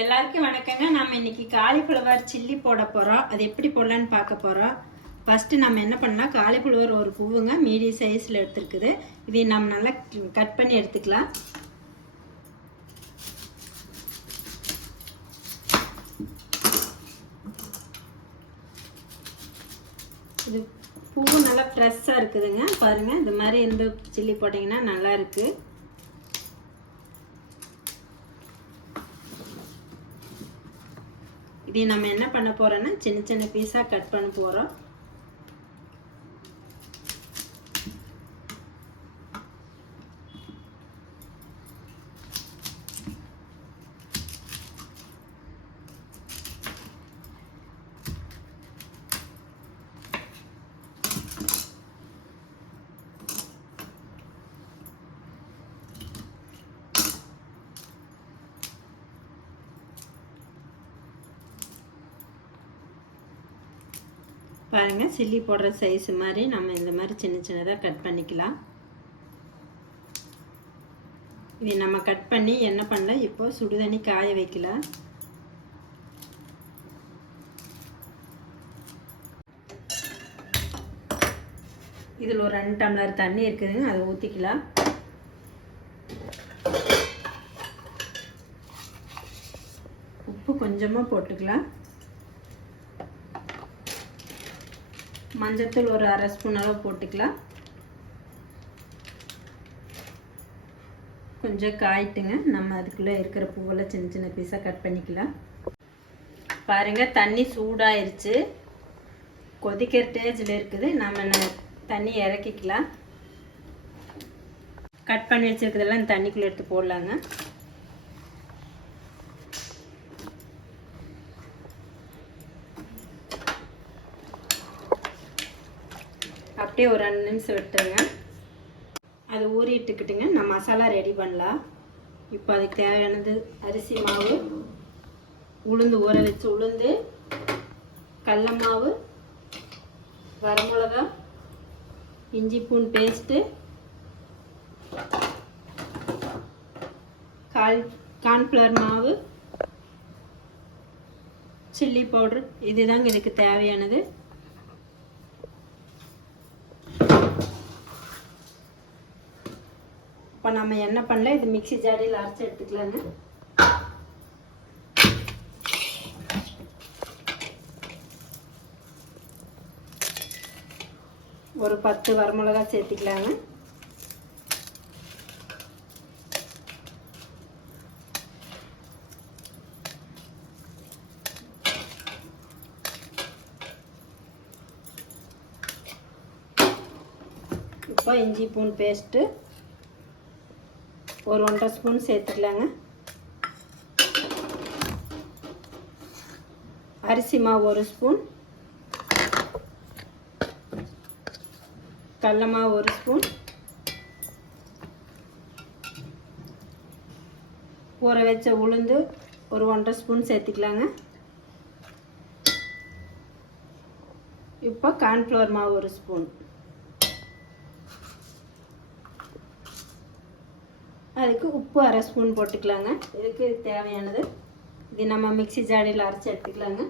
எல்லாருக்கும் வணக்கங்க. நம்ம இன்னைக்கு காலிஃப்ளவர் சில்லி போட போகிறோம். அது எப்படி போடலான்னு பார்க்க போகிறோம். ஃபஸ்ட்டு நம்ம என்ன பண்ணலாம், காலிஃப்ளவர் ஒரு பூவுங்க மீடியம் சைஸில் எடுத்துருக்குது. இதை நம்ம நல்லா கட் பண்ணி எடுத்துக்கலாம். இது பூவு நல்லா ஃப்ரெஷ்ஷாக இருக்குதுங்க. பாருங்கள், இந்த மாதிரி இந்த சில்லி போட்டிங்கன்னா நல்லா இருக்குது. இதை நம்ம என்ன பண்ண போகிறோன்னா சின்ன சின்ன பீஸாக கட் பண்ண போகிறோம். பாருங்கள், சில்லி போடுற சைஸ் மாதிரி நம்ம இந்த மாதிரி சின்ன சின்னதாக கட் பண்ணிக்கலாம். இதை நம்ம கட் பண்ணி என்ன பண்ணலாம், இப்போ சுடுதண்ணி காய வைக்கலாம். இதில் ஒரு 2 டம்ளர் தண்ணி இருக்குதுங்க, அதை ஊற்றிக்கலாம். உப்பு கொஞ்சமாக போட்டுக்கலாம். மஞ்சத்தூள் ஒரு 1/2 ஸ்பூன் அளவு போட்டுக்கலாம். கொஞ்சம் காயிட்டுங்க. நம்ம அதுக்குள்ளே இருக்கிற பூவெல்லாம் சின்ன சின்ன பீஸாக கட் பண்ணிக்கலாம். பாருங்கள், தண்ணி சூடாயிருச்சு, கொதிக்கிற ஸ்டேஜில் இருக்குது. நம்ம தண்ணி இறக்கிக்கலாம். கட் பண்ணி வச்சுருக்கிறதெல்லாம் இந்த தண்ணிக்குள்ளே எடுத்து போடலாங்க. அப்படியே ஒரு 2 நிமிஷம் விட்டுருங்க. அது ஊறிட்டுக்கிட்டுங்க. நம்ம மசாலா ரெடி பண்ணலாம். இப்போ அதுக்கு தேவையானது அரிசி மாவு, உளுந்து ஊற வச்சு உளுந்து, கடல மாவு, வரமிளகா, இஞ்சி பூண்டு பேஸ்ட்டு, கார்ன்ஃப்ளவர் மாவு, சில்லி பவுட்ரு, இதுதாங்க இதுக்கு தேவையானது. இப்போ நம்ம என்ன பண்ணல, இது மிக்ஸி ஜாடியில் அரைச்சி எடுத்துக்கலாங்க. ஒரு 10 வரமிளகா சேர்த்துக்கலாங்க. இப்போ இஞ்சி பூண்டு பேஸ்ட்டு ஒரு 1/2 ஸ்பூன் சேர்த்துக்கலாங்க. அரிசி மாவு 1 ஸ்பூன், கடல மாவு 1 ஸ்பூன், ஊற வச்ச உளுந்து ஒரு 1/2 ஸ்பூன் சேர்த்துக்கலாங்க. இப்போ கார்ன்ஃப்ளவர் மாவு 1 ஸ்பூன், அதுக்கு உப்பு 1/2 ஸ்பூன் போட்டுக்கலாங்க. இதுக்கு தேவையானது. இது நம்ம மிக்ஸி ஜாடியில் அரைச்சி எடுத்துக்கலாங்க.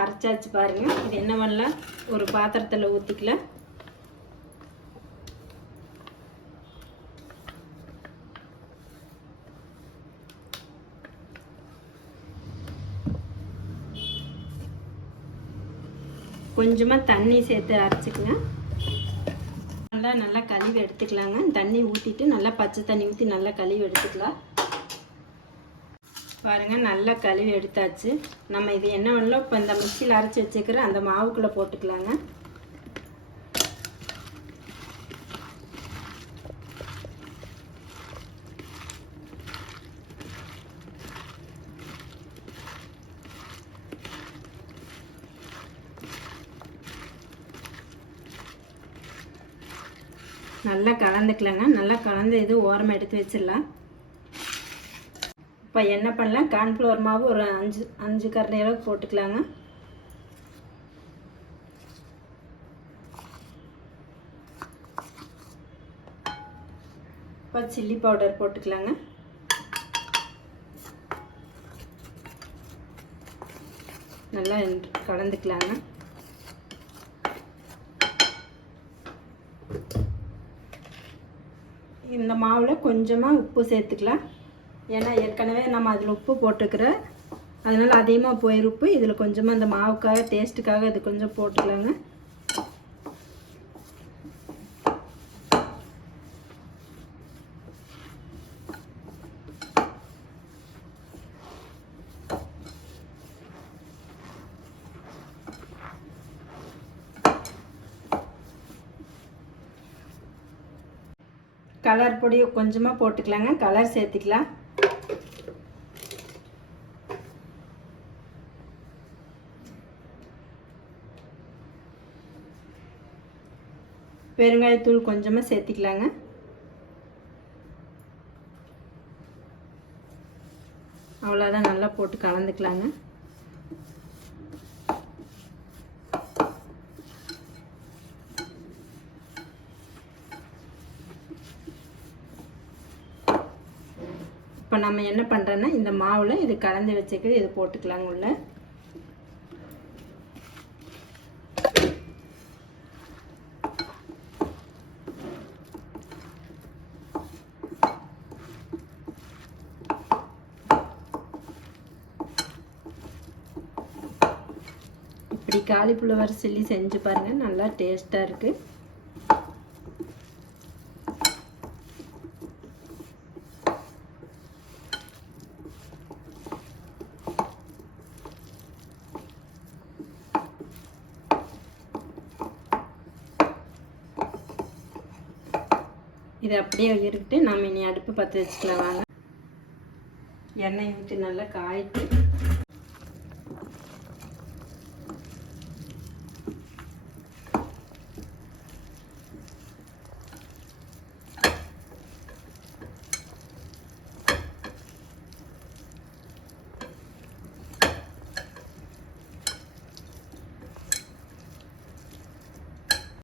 அரைச்சாச்சு பாருங்கள். இது என்ன பண்ணலாம், ஒரு பாத்திரத்தில் ஊற்றிக்கலாம். கொஞ்சமாக தண்ணி சேர்த்து அரைச்சிக்கங்க. நல்லா கழுவி எடுத்துக்கலாங்க. தண்ணி ஊற்றிட்டு நல்லா பச்சை தண்ணி ஊற்றி நல்லா கழுவி எடுத்துக்கலாம். பாருங்கள், நல்லா கழுவி எடுத்தாச்சு. நம்ம இது என்ன பண்ணலாம், இப்போ இந்த மிக்ஸியில் அரைச்சி வச்சுக்கிற அந்த மாவுக்குள்ளே போட்டுக்கலாங்க. நல்லா கலந்துக்கலாங்க. நல்லா கலந்து இது ஓரமாக எடுத்து வச்சிடலாம். இப்போ என்ன பண்ணலாம், கார்ன்ஃப்ளவர் மாவு ஒரு 5 கரண்டி அளவுக்கு போட்டுக்கலாங்க. இப்போ சில்லி பவுடர் போட்டுக்கலாங்க. நல்லா கலந்துக்கலாங்க. இந்த மாவில் கொஞ்சமாக உப்பு சேர்த்துக்கலாம். ஏன்னா ஏற்கனவே நம்ம அதில் உப்பு போட்டுக்கிறோம், அதனால் அதிகமாக போயிரு உப்பு. இதில் கொஞ்சமாக இந்த மாவுக்காக டேஸ்ட்டுக்காக இது கொஞ்சம் போட்டுக்கலாங்க. கலர் பொடி கொஞ்சமாக போட்டுக்கலாங்க. கலர் சேர்த்துக்கலாம். பெருங்காயத்தூள் கொஞ்சமாக சேர்த்துக்கலாங்க. அவ்வளோதான், நல்லா போட்டு கலந்துக்கலாங்க. இப்போ நம்ம என்ன பண்ணுறோன்னா இந்த மாவில் இது கலந்து வச்சுக்கிறது இது போட்டுக்கலாங்க உள்ள. இப்படி காலிஃப்ளவர் சில்லி செஞ்சு பாருங்கள், நல்லா டேஸ்ட்டாக இருக்குது. இது அப்படியே இருக்கட்டு, நம்ம இனி அடுப்பு பற்ற வச்சுக்கலாம் வாங்க. எண்ணெய் ஊற்றி நல்லா காய்ச்சி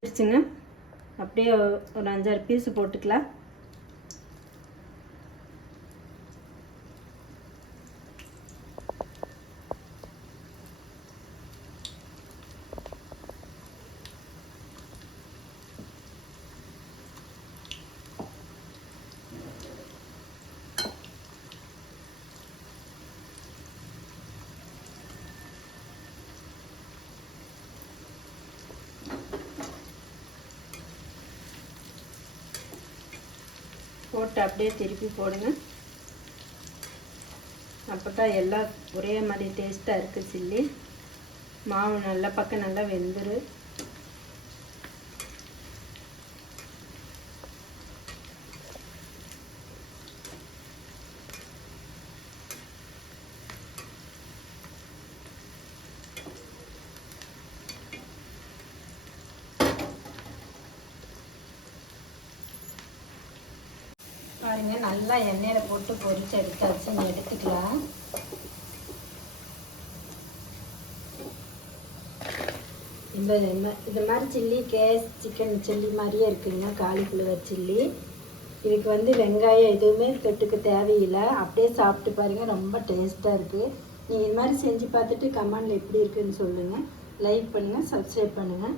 வச்சுங்க. அப்படியே ஒரு 5-6 பீஸ் போட்டுக்கலாம். போட்டு அப்படியே திருப்பி போடுங்க. அப்போ தான் எல்லாம் ஒரே மாதிரி டேஸ்ட்டாக இருக்குது சில்லி. மாவு நல்ல பக்கம் நல்லா வெந்துரு. பாருங்க, நல்லா எண்ணெயில் போட்டு பொரிச்சு எடுத்தாச்சு. எடுத்துக்கலாம். இது மாதிரி சில்லி சிக்கன் சில்லி மாதிரியே இருக்குங்க, காலிஃப்ளவர் சில்லி. இதுக்கு வந்து வெங்காயம் எதுவுமே தொட்டுக்க தேவையில்லை. அப்படியே சாப்பிட்டு பாருங்கள், ரொம்ப டேஸ்ட்டாக இருக்குது. நீங்கள் இது மாதிரி செஞ்சு பார்த்துட்டு கமெண்டில் எப்படி இருக்குதுன்னு சொல்லுங்கள். லைக் பண்ணுங்கள், சப்ஸ்கிரைப் பண்ணுங்கள்.